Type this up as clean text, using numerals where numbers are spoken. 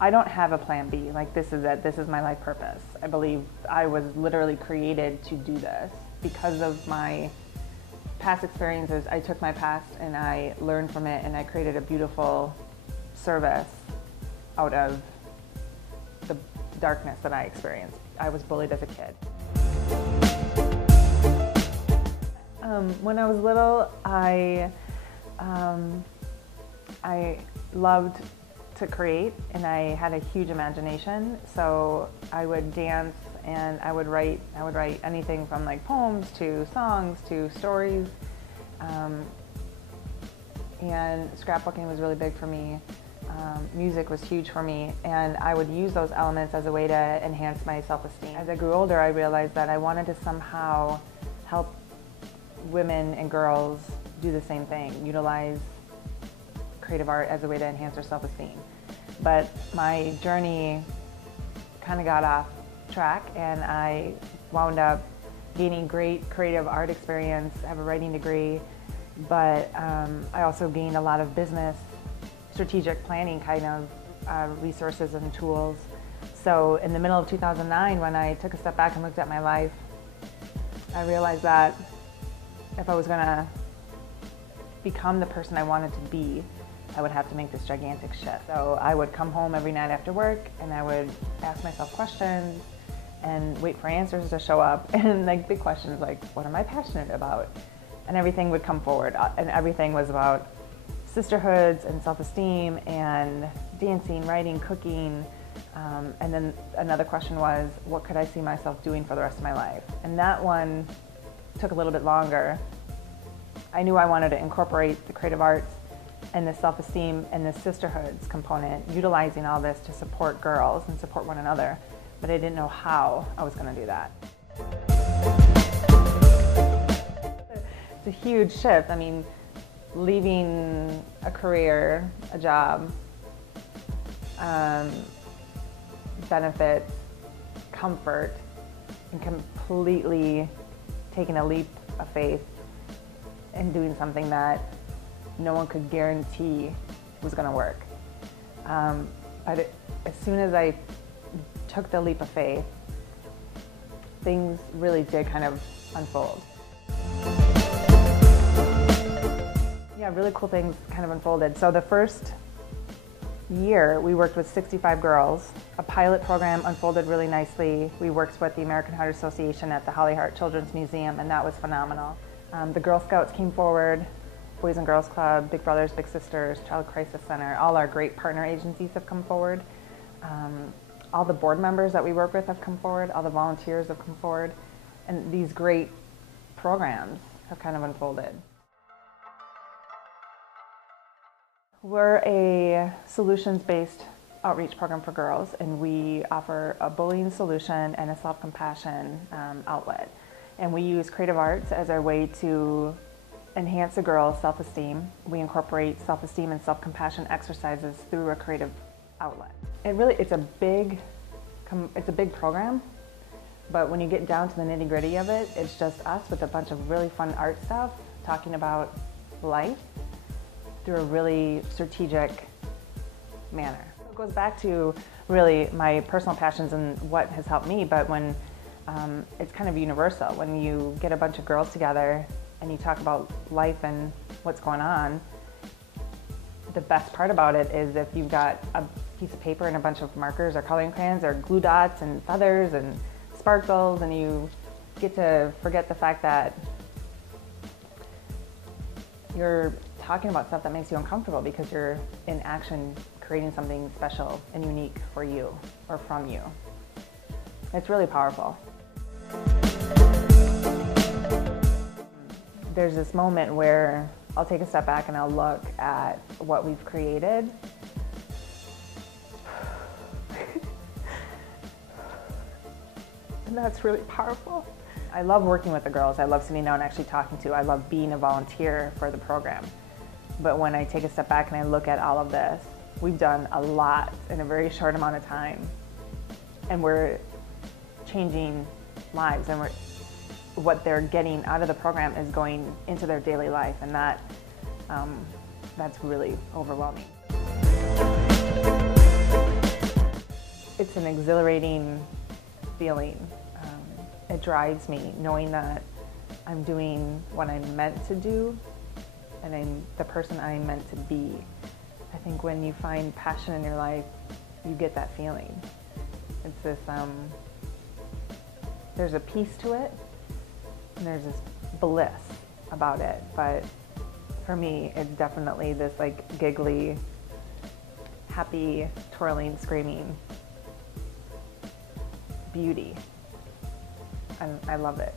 I don't have a plan B. Like, this is it. This is my life purpose. I believe I was literally created to do this because of my past experiences. I took my past and I learned from it, and I created a beautiful service out of the darkness that I experienced. I was bullied as a kid. When I was little, I loved to create, and I had a huge imagination. So I would dance and I would write anything from like poems to songs to stories. And scrapbooking was really big for me. Music was huge for me, and I would use those elements as a way to enhance my self-esteem. As I grew older, I realized that I wanted to somehow help women and girls do the same thing, utilize creative art as a way to enhance their self-esteem. But my journey kind of got off track, and I wound up gaining great creative art experience. I have a writing degree, but I also gained a lot of business strategic planning kind of resources and tools. So in the middle of 2009, when I took a step back and looked at my life, I realized that if I was going to become the person I wanted to be, I would have to make this gigantic shift. So I would come home every night after work, and I would ask myself questions and wait for answers to show up, and like big questions like, what am I passionate about? And everything would come forward, and everything was about sisterhoods and self-esteem and dancing, writing, cooking. And then another question was, what could I see myself doing for the rest of my life? And that one took a little bit longer. I knew I wanted to incorporate the creative arts and the self-esteem and the sisterhoods component, utilizing all this to support girls and support one another, but I didn't know how I was going to do that. It's a huge shift. I mean, leaving a career, a job, benefits, comfort, and completely taking a leap of faith and doing something that no one could guarantee was going to work. But as soon as I took the leap of faith, things really did kind of unfold. Yeah, really cool things kind of unfolded. So the first year, we worked with 65 girls. A pilot program unfolded really nicely. We worked with the American Heart Association at the Holly Hart Children's Museum, and that was phenomenal. The Girl Scouts came forward, Boys and Girls Club, Big Brothers Big Sisters, Child Crisis Center, all our great partner agencies have come forward. All the board members that we work with have come forward, all the volunteers have come forward, and these great programs have kind of unfolded. We're a solutions-based outreach program for girls, and we offer a bullying solution and a self-compassion outlet. And we use creative arts as our way to enhance a girl's self-esteem. We incorporate self-esteem and self-compassion exercises through a creative outlet. It's a big program, but when you get down to the nitty-gritty of it, it's just us with a bunch of really fun art stuff, talking about life through a really strategic manner. It goes back to really my personal passions and what has helped me, but when it's kind of universal. When you get a bunch of girls together and you talk about life and what's going on, the best part about it is if you've got a piece of paper and a bunch of markers or coloring crayons or glue dots and feathers and sparkles, and you get to forget the fact that you're talking about stuff that makes you uncomfortable because you're in action creating something special and unique for you or from you. It's really powerful. There's this moment where I'll take a step back and I'll look at what we've created. And that's really powerful. I love working with the girls. I love sitting down and actually talking to. I love being a volunteer for the program. But when I take a step back and I look at all of this, we've done a lot in a very short amount of time. And we're changing lives, and what they're getting out of the program is going into their daily life, and that's really overwhelming. it's an exhilarating feeling. It drives me knowing that I'm doing what I'm meant to do and I'm the person I'm meant to be. I think when you find passion in your life, you get that feeling. It's this, there's a peace to it, and there's this bliss about it. But for me, it's definitely this like giggly, happy, twirling, screaming beauty. And I love it.